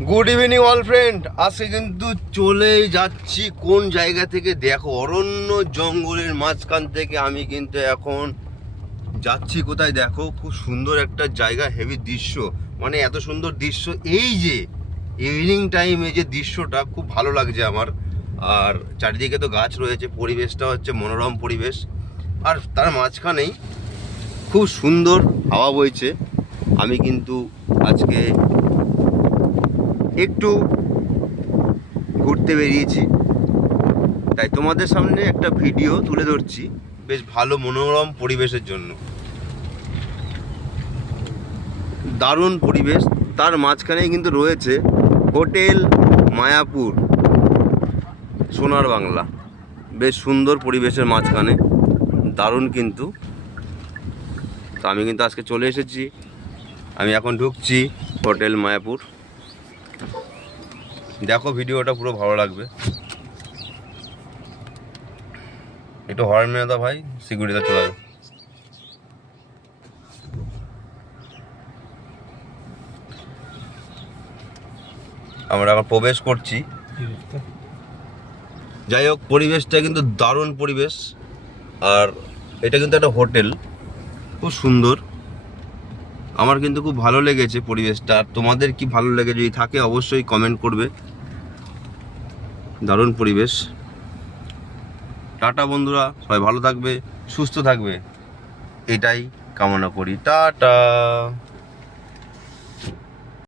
Good evening all friend আজকে কিন্তু চলেই যাচ্ছি কোন জায়গা থেকে? দেখো, অরণ্য জঙ্গলের মাঝখান থেকে আমি কিন্তু এখন যাচ্ছি। কোথায়? দেখো, খুব সুন্দর একটা জায়গা হেভি দৃশ্য। মানে এত সুন্দর দৃশ্য। এই যে ইভিনিং টাইমে যে দৃশ্যটা, খুব ভালো লাগছে আমার। আর চারিদিকে তো গাছ রয়েছে, পরিবেশটা হচ্ছে মনোরম পরিবেশ। আর তার মাঝখানেই খুব সুন্দর হাওয়া বইছে। আমি কিন্তু আজকে একটু ঘুরতে বেরিয়েছি। তাই তোমাদের সামনে একটা ভিডিও তুলে ধরছি, বেশ ভালো মনোরম পরিবেশের জন্য। দারুণ পরিবেশ, তার মাঝখানেই কিন্তু রয়েছে হোটেল মায়াপুর, সোনার বাংলা। বেশ সুন্দর পরিবেশের মাঝখানে, দারুণ কিন্তু। তো আমি কিন্তু আজকে চলে এসেছি, আমি এখন ঢুকছি হোটেল মায়াপুর। দেখো ভিডিওটা পুরো ভালো লাগবে। একটু হর্ন মেরে দাও ভাই সিকিউরিটি চলে যাবে আমরা এখন প্রবেশ করছি। যাই হোক, পরিবেশটা কিন্তু দারুণ পরিবেশ। আর এটা কিন্তু একটা হোটেল, খুব সুন্দর। আমার কিন্তু খুব ভালো লেগেছে পরিবেশটা। আর তোমাদের কি ভালো লেগে যদি থাকে, অবশ্যই কমেন্ট করবে। দারুণ পরিবেশ। টাটা বন্ধুরা সবাই ভালো থাকবে সুস্থ থাকবে। এটাই কামনা করি। টাটা!